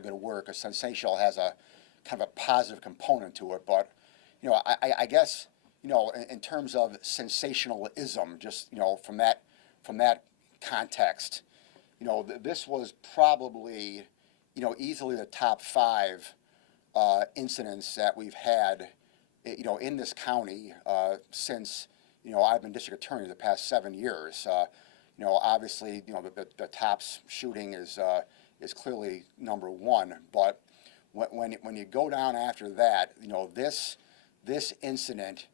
good work. A sensational has a kind of a positive component to it, but I guess in terms of sensationalism, just from that context, this was probably easily the top five incidents that we've had in this county since I've been district attorney the past 7 years. Obviously the tops shooting is clearly number one, but when you go down after that, this incident,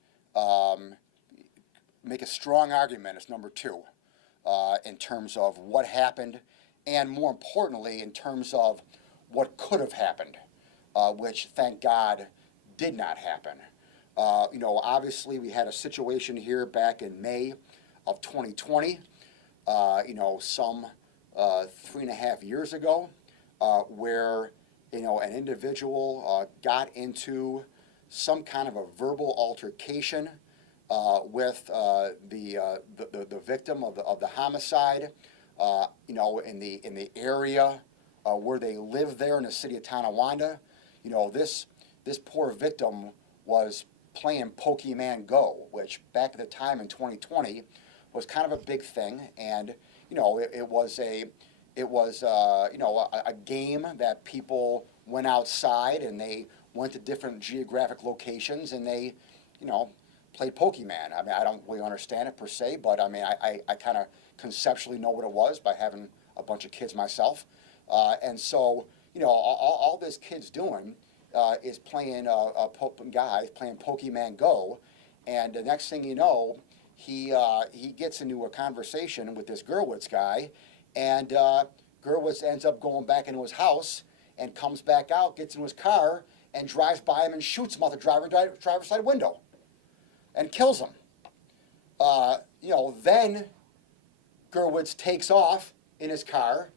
make a strong argument it's number two in terms of what happened, and more importantly in terms of what could have happened, which thank God did not happen. Obviously we had a situation here back in May of 2020, some 3.5 years ago, where an individual got into some kind of a verbal altercation with the victim of the homicide, in the area where they live there in the city of Tonawanda. This poor victim was playing Pokemon Go, which back at the time in 2020 was kind of a big thing, and it was a game that people went outside and they went to different geographic locations and they played Pokemon. I mean, I don't really understand it per se, but I mean, I kind of conceptually know what it was by having a bunch of kids myself, and so all this kid's doing is playing playing Pokemon Go, and the next thing you know, he gets into a conversation with this Gerwitz guy, and Gerwitz ends up going back into his house and comes back out, gets in his car, and drives by him and shoots him out the driver's side window and kills him. Then Gerwitz takes off in his car.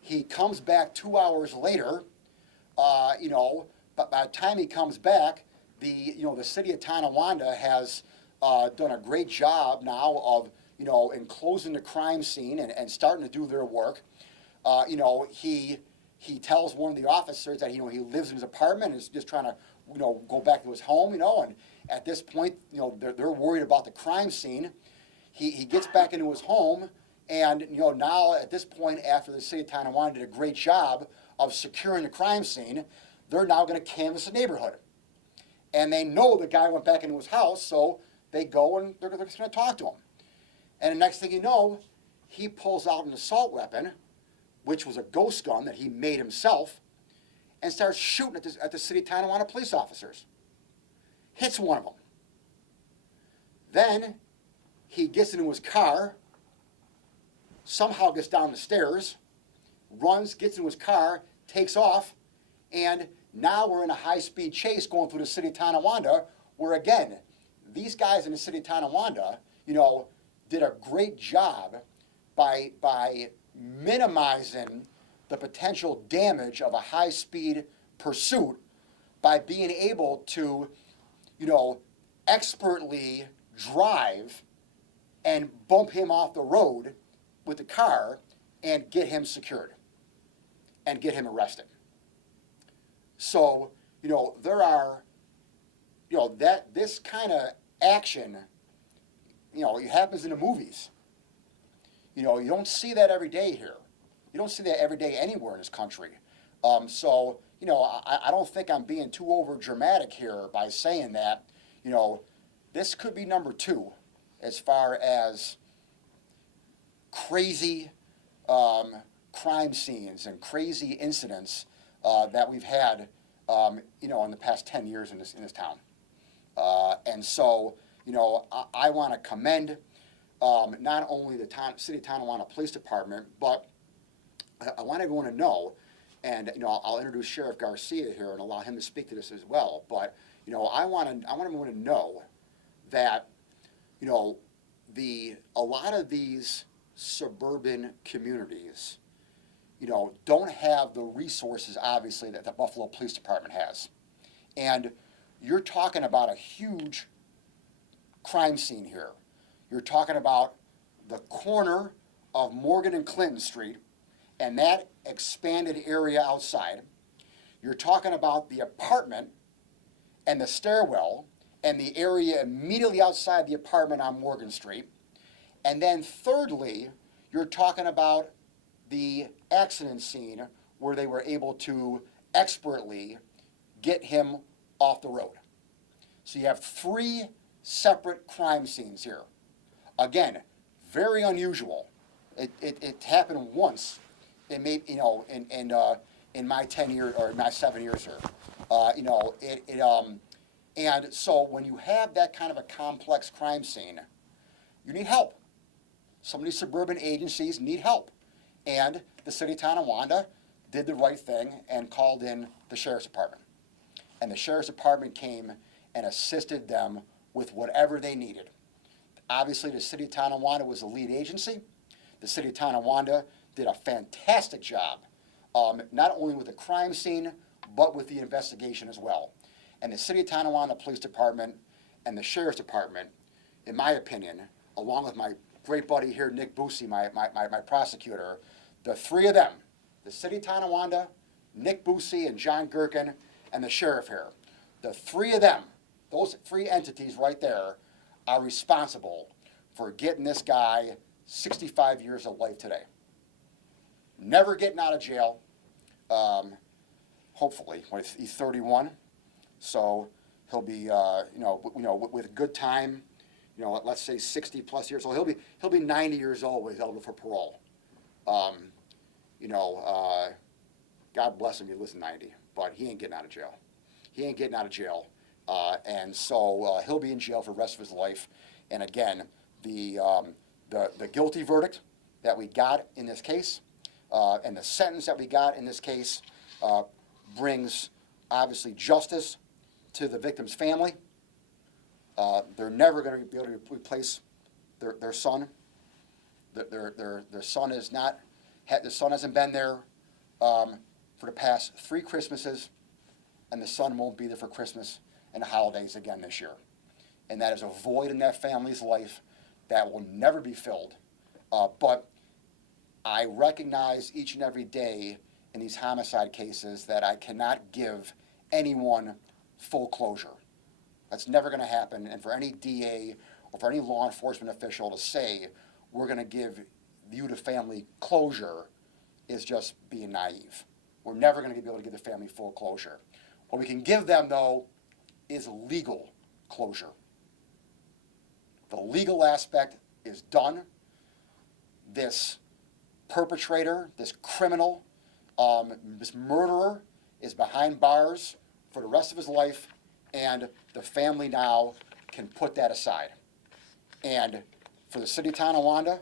He comes back 2 hours later, but by the time he comes back, the city of Tonawanda has done a great job now of enclosing the crime scene and starting to do their work. He tells one of the officers that he lives in his apartment and is just trying to go back to his home, and at this point they're worried about the crime scene. He gets back into his home, and now at this point, after the city of Tonawanda did a great job of securing the crime scene, they're now going to canvass the neighborhood, and they know the guy went back into his house, so they go and they're going to talk to him. And the next thing you know, he pulls out an assault weapon, which was a ghost gun that he made himself, and starts shooting at the city of Tonawanda police officers. Hits one of them. Then he gets into his car, somehow gets down the stairs, runs, gets into his car, takes off, and now we're in a high-speed chase going through the city of Tonawanda, where again, these guys in the city of Tonawanda, did a great job by minimizing the potential damage of a high-speed pursuit by being able to, expertly drive and bump him off the road with the car and get him secured and get him arrested. So, there are, that this kind of action, it happens in the movies. You don't see that every day here. You don't see that every day anywhere in this country. So, I don't think I'm being too over dramatic here by saying that, this could be number two as far as crazy crime scenes and crazy incidents that we've had, in the past 10 years in this town. And so, I want to commend not only the City of Tonawanda Police Department, but I want everyone to know, and I'll introduce Sheriff Garcia here and allow him to speak to this as well. But I want everyone to know that a lot of these suburban communities, don't have the resources obviously that the Buffalo Police Department has, and you're talking about a huge crime scene here. You're talking about the corner of Morgan and Clinton Street and that expanded area outside. You're talking about the apartment and the stairwell and the area immediately outside the apartment on Morgan Street. And then thirdly, you're talking about the accident scene where they were able to expertly get him off the road. So you have 3 separate crime scenes here. Again, very unusual. It happened once. It may, in my 10 years or my 7 years here. And so when you have that kind of a complex crime scene, you need help. Some of these suburban agencies need help. And the city of Tonawanda did the right thing and called in the sheriff's department. And the sheriff's department came and assisted them with whatever they needed. Obviously, the city of Tonawanda was the lead agency. The city of Tonawanda did a fantastic job, not only with the crime scene, but with the investigation as well. And the city of Tonawanda Police Department and the sheriff's department, in my opinion, along with my great buddy here, Nick Busey, my prosecutor, the 3 of them, the city of Tonawanda, Nick Busey, and John Gherkin, and the sheriff here, the 3 of them, those 3 entities right there, are responsible for getting this guy 65 years of life today. Never getting out of jail, hopefully. He's 31, so he'll be, with good time, let's say 60 plus years old. He'll be 90 years old with eligible for parole. God bless him, he lives to 90, but he ain't getting out of jail. He ain't getting out of jail, and so he'll be in jail for the rest of his life. And again, the guilty verdict that we got in this case, and the sentence that we got in this case, brings obviously justice to the victim's family. They're never going to be able to replace their son. Their son is not. The son hasn't been there for the past 3 Christmases, and the son won't be there for Christmas and the holidays again this year. And that is a void in that family's life that will never be filled. But I recognize each and every day in these homicide cases that I cannot give anyone full closure. That's never going to happen. And for any DA or for any law enforcement official to say, we're going to give you, the family, closure is just being naive. We're never going to be able to give the family full closure. What we can give them, though, is legal closure. The legal aspect is done. This perpetrator, this criminal, this murderer is behind bars for the rest of his life, and the family now can put that aside. And for the city of Tonawanda,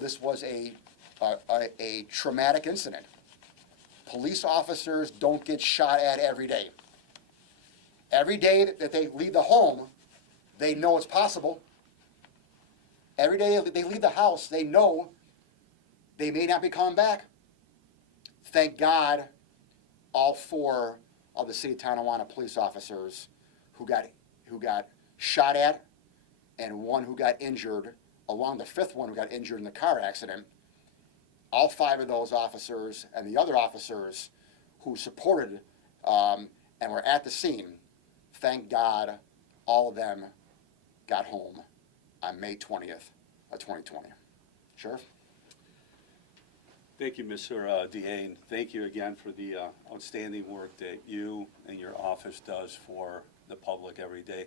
this was a traumatic incident. Police officers don't get shot at every day. Every day that they leave the home, they know it's possible. Every day they leave the house, they know they may not be coming back. Thank God, all 4 of the city of Tonawanda police officers who got shot at, and 1 who got injured, along the 5th one who got injured in the car accident, all 5 of those officers and the other officers who supported and were at the scene, thank God, all of them got home on May 20th of 2020. Sheriff? Thank you, Mr. DA, and thank you again for the outstanding work that you and your office does for the public every day.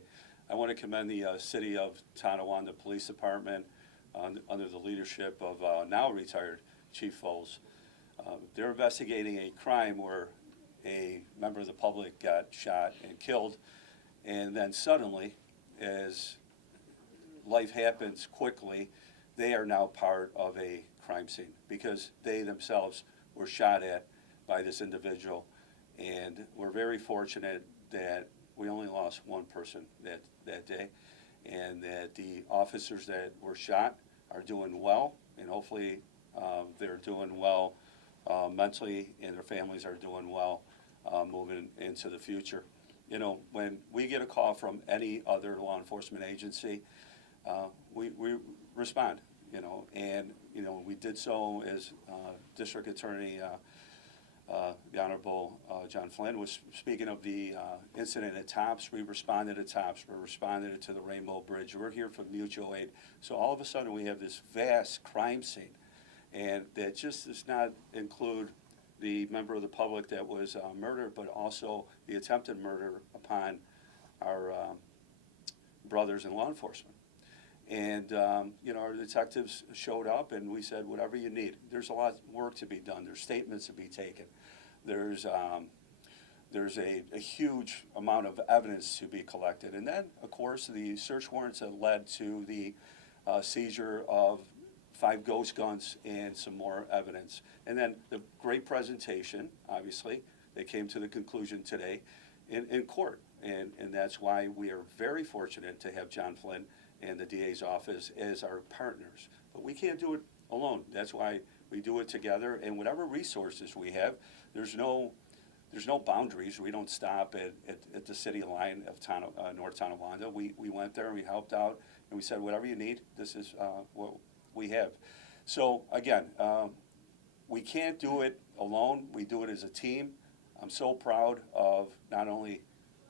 I want to commend the City of Tonawanda Police Department under the leadership of now retired Chief Foles. They're investigating a crime where a member of the public got shot and killed, and then suddenly, as life happens quickly, they are now part of a crime scene because they themselves were shot at by this individual. And we're very fortunate that we only lost 1 person that day, and that the officers that were shot are doing well, and hopefully they're doing well mentally, and their families are doing well moving into the future. When we get a call from any other law enforcement agency, we respond, and we did so as District Attorney, the Honorable John Flynn was speaking of the incident at Tops. We responded to Tops. We responded to the Rainbow Bridge. We're here for mutual aid. So all of a sudden, we have this vast crime scene. And that just does not include the member of the public that was murdered, but also the attempted murder upon our brothers in law enforcement. And, our detectives showed up and we said, whatever you need. There's a lot of work to be done. There's statements to be taken. There's a huge amount of evidence to be collected. And then, of course, the search warrants that led to the seizure of 5 ghost guns and some more evidence. And then the great presentation, obviously, they came to the conclusion today in court. And that's why we are very fortunate to have John Flynn and the DA's office as our partners. But we can't do it alone. That's why we do it together. And whatever resources we have, there's no boundaries. We don't stop at the city line of North Tonawanda. We went there and we helped out and we said, whatever you need, this is what we have. So again, we can't do it alone. We do it as a team. I'm so proud of not only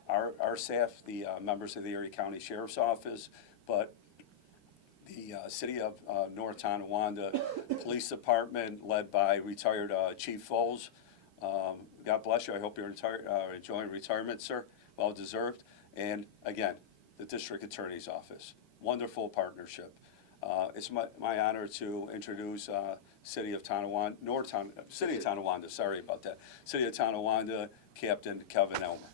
our staff, the members of the Erie County Sheriff's Office, but the city of North Tonawanda Police Department, led by retired Chief Foles. God bless you. I hope you're enjoying retirement, sir. Well deserved. And again, the District Attorney's Office. Wonderful partnership. It's my honor to introduce City of Tonawanda, City of Tonawanda, sorry about that. City of Tonawanda, Captain Kevin Elmer.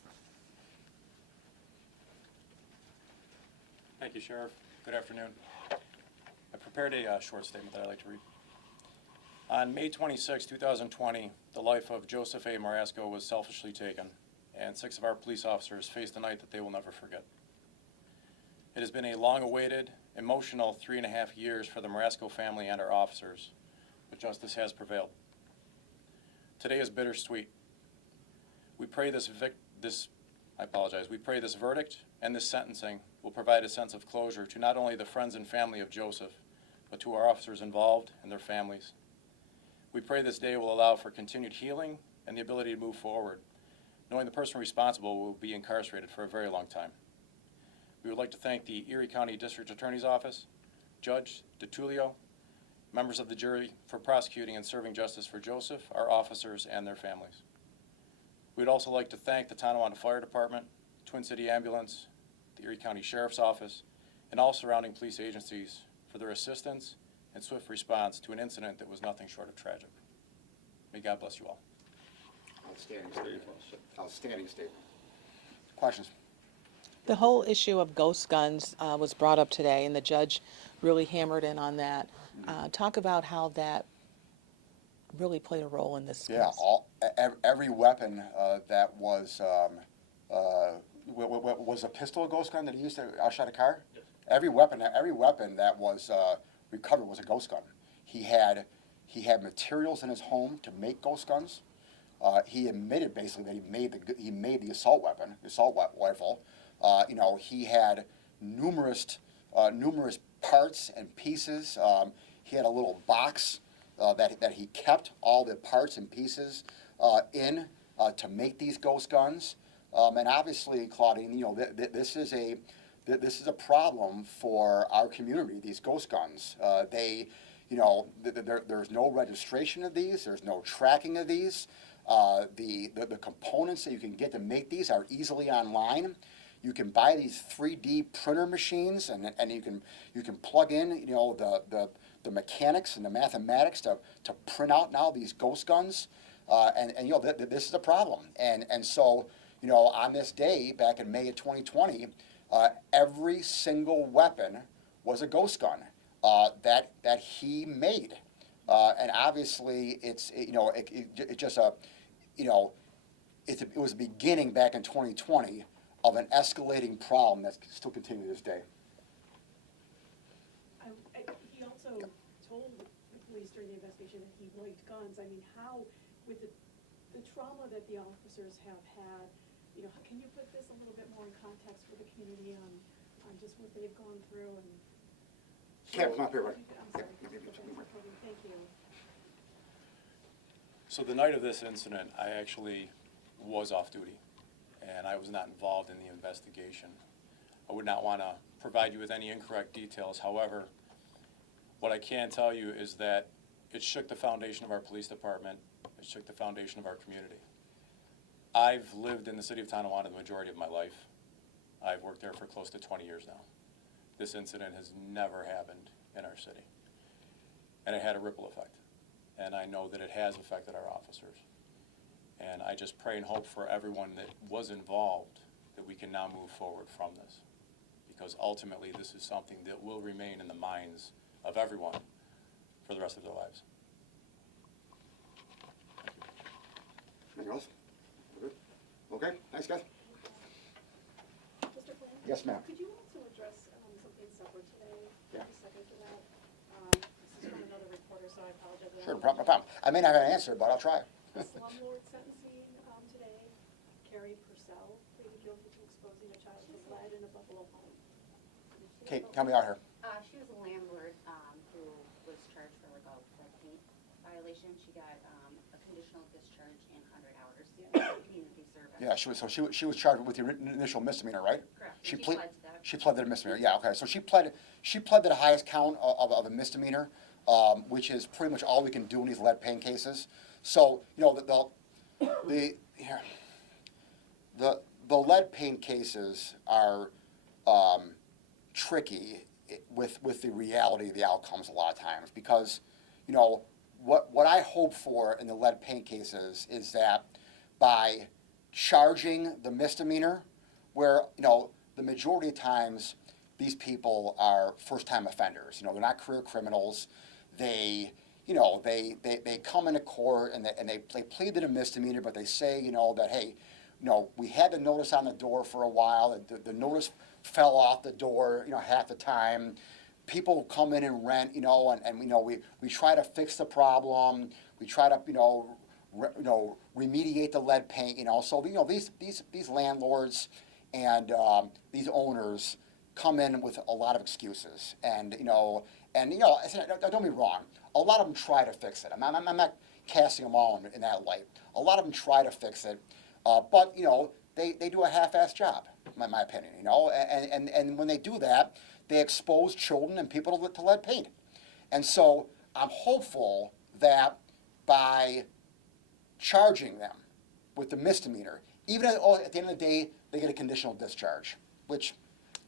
Thank you, Sheriff. Good afternoon. I prepared a short statement that I'd like to read. On May 26, 2020, the life of Joseph A. Marasco was selfishly taken, and 6 of our police officers faced a night that they will never forget. It has been a long-awaited, emotional 3.5 years for the Marasco family and our officers, but justice has prevailed. Today is bittersweet. We pray this verdict and this sentencing will provide a sense of closure to not only the friends and family of Joseph, but to our officers involved and their families. We pray this day will allow for continued healing and the ability to move forward, knowing the person responsible will be incarcerated for a very long time. We would like to thank the Erie County District Attorney's Office, Judge DeTullio, members of the jury for prosecuting and serving justice for Joseph, our officers, and their families. We would also like to thank the Tonawanda Fire Department, Twin City Ambulance, the Erie County Sheriff's Office, and all surrounding police agencies for their assistance and swift response to an incident that was nothing short of tragic. May God bless you all. Outstanding statement. Outstanding statement. Questions? The whole issue of ghost guns was brought up today, and the judge really hammered in on that. Talk about how that really played a role in this case. Yeah, every weapon that was a pistol a ghost gun that he used to outshot a car? Yes. Every weapon that was recovered was a ghost gun. He had materials in his home to make ghost guns. He admitted basically that he made the assault weapon, the assault rifle. He had numerous parts and pieces. He had a little box that he kept all the parts and pieces in to make these ghost guns. And obviously, Claudine, this is a problem for our community. These ghost guns, there's no registration of these. There's no tracking of these. The components that you can get to make these are easily online. You can buy these 3D printer machines, and you can plug in the mechanics and the mathematics to print out now these ghost guns. This is a problem. And so on this day back in May of 2020, every single weapon was a ghost gun that he made. And obviously, it was a beginning back in 2020 of an escalating problem that still continues to this day. He also told the police during the investigation that he liked guns. I mean, how, with the trauma that the officers have had, can you put this a little bit more in context for the community on just what they've gone through? And Cap, come up here, buddy. I'm sorry. Thank you. So the night of this incident, I actually was off duty, and I was not involved in the investigation. I would not want to provide you with any incorrect details. However, what I can tell you is that it shook the foundation of our police department. It shook the foundation of our community. I've lived in the city of Tonawanda the majority of my life. I've worked there for close to 20 years now. This incident has never happened in our city. And it had a ripple effect. And I know that it has affected our officers. And I just pray and hope for everyone that was involved that we can now move forward from this. Because ultimately, this is something that will remain in the minds of everyone for the rest of their lives. Anything else? We're good? Okay, thanks, guys. Mr. Flynn? Yes, ma'am. Could you also address something separate today? Yeah. A second to that. This is from another reporter, so I apologize. Sure, no problem, no problem. I may not have an answer, but I'll try. The slumlord sentencing today, Carrie Purcell pleaded guilty to exposing a child to lead in a Buffalo home. Kate, help me out here. She was a landlord who was charged for like a lead paint violation. She got a conditional discharge in 100 hours community service. Yeah, she was charged with the initial misdemeanor, right? Correct. She And pled to that. She pled that a misdemeanor. Yeah, okay. So she pled to the highest count of a misdemeanor, which is pretty much all we can do in these lead paint cases. So you know the lead paint cases are tricky with the reality of the outcomes a lot of times, because you know what I hope for in the lead paint cases is that by charging the misdemeanor, where you know the majority of times these people are first-time offenders, you know, they're not career criminals. They come into court and they plead to the misdemeanor, but they say, you know, that, hey, you know, we had the notice on the door for a while. The notice fell off the door, you know, half the time. People come in and rent, you know, and you know, we try to fix the problem. We try to, remediate the lead paint, you know. So, you know, these landlords and these owners come in with a lot of excuses, and don't get me wrong, a lot of them try to fix it. I'm not casting them all in that light. A lot of them try to fix it, but you know they do a half-assed job, in my opinion. You know, and when they do that, they expose children and people to lead paint. And so I'm hopeful that by charging them with the misdemeanor, even at the end of the day, they get a conditional discharge, which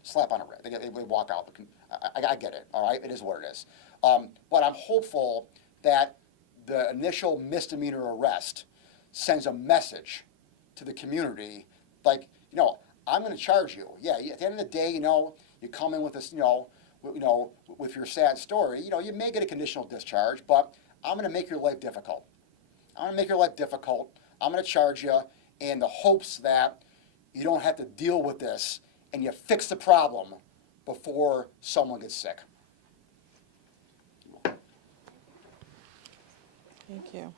slap on a wrist. They walk out. I get it. All right, it is what it is. But I'm hopeful that the initial misdemeanor arrest sends a message to the community, like, you know, I'm going to charge you. Yeah, at the end of the day, you know, you come in with this, with your sad story. You know, you may get a conditional discharge, but I'm going to make your life difficult. I'm going to make your life difficult. I'm going to charge you in the hopes that you don't have to deal with this and you fix the problem before someone gets sick. Thank you.